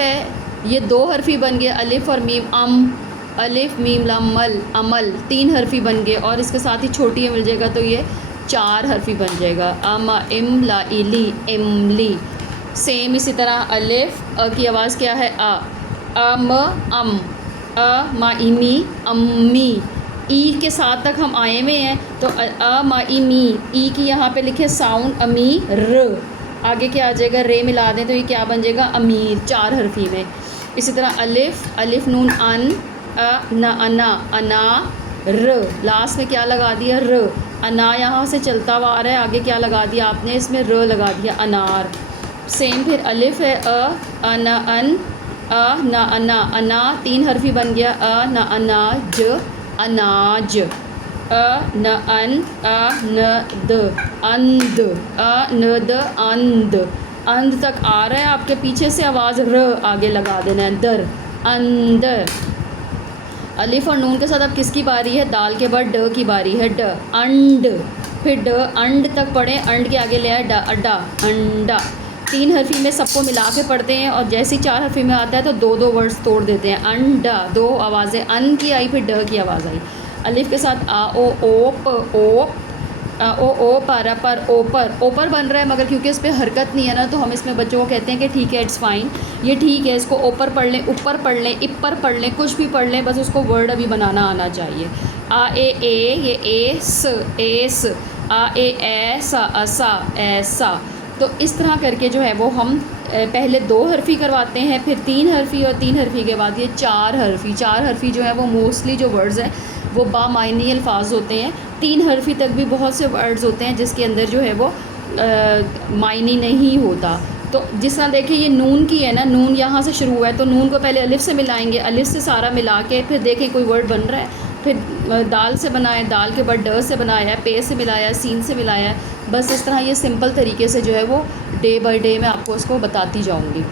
ہے یہ 2 حرفی بن گئے الف اور میم، الف میم لام مل، عمل 3 حرفی بن گئے، اور اس کے ساتھ ہی چھوٹی مل جائے گا تو یہ 4 حرفی بن جائے گا، ام لا الی، املی۔ سیم اسی طرح الف کی آواز کیا ہے ام، ما امی، امی۔ ای کے ساتھ تک ہم آئے ہوئے ہیں تو ما امی، ای کی یہاں پہ لکھے ساؤنڈ امی، آگے کیا آ جائے گا رے ملا دیں تو یہ کیا بن جائے گا امیر، 4 حرفی میں۔ اسی طرح الف نون انا، انا لاسٹ میں کیا لگا دیا انا، یہاں سے چلتا ہوا آ رہا ہے، آگے کیا لگا دیا آپ نے اس میں لگا دیا انار۔ سیم پھر الف ہے انا، انا 3 حرفی بن گیا اناج، اناج، اند، اند تک آ رہا ہے آپ کے پیچھے سے آواز آگے لگا دینا ہے اندر۔ الف اور نون کے ساتھ اب کس کی باری ہے؟ دال کے بعد کی باری ہے انڈ، پھر انڈ تک پڑھیں، انڈ کے آگے لے آئے اڈا، انڈا۔ 3 حرفی میں سب کو ملا کے پڑھتے ہیں، اور جیسے ہی 4 حرفی میں آتا ہے تو 2 ورڈز توڑ دیتے ہیں، انڈا 2 آوازیں، ان کی آئی پھر کی آواز آئی۔ الف کے ساتھ اوپ، پر اوپر بن رہا ہے، مگر کیونکہ اس پہ حرکت نہیں ہے نا تو ہم اس میں بچوں کو کہتے ہیں کہ ٹھیک ہے اٹس فائن، یہ ٹھیک ہے، اس کو اوپر پڑھ لیں، اوپر پڑھ لیں، اپر پڑھ لیں، کچھ بھی پڑھ لیں، بس اس کو ورڈ ابھی بنانا آنا چاہیے۔ یہ ایس، ایسا، اسا، ایسا۔ تو اس طرح کر کے جو ہے وہ ہم پہلے 2 حرفی کرواتے ہیں، پھر 3 حرفی، اور 3 حرفی کے بعد یہ 4 حرفی۔ 4 حرفی جو ہے وہ موسٹلی جو ورڈز ہیں وہ بامعنی الفاظ ہوتے ہیں، 3 حرفی تک بھی بہت سے ورڈز ہوتے ہیں جس کے اندر جو ہے وہ معنی نہیں ہوتا۔ تو جس طرح دیکھیں یہ نون کی ہے نا، نون یہاں سے شروع ہوا ہے تو نون کو پہلے الف سے ملائیں گے، الف سے سارا ملا کے پھر دیکھیں کوئی ورڈ بن رہا ہے، پھر دال سے بنائے، دال کے بعد سے بنایا ہے، پے سے ملایا ہے، سین سے ملایا ہے، بس اس طرح یہ سمپل طریقے سے جو ہے وہ ڈے بائی ڈے میں آپ کو اس کو بتاتی جاؤں گی۔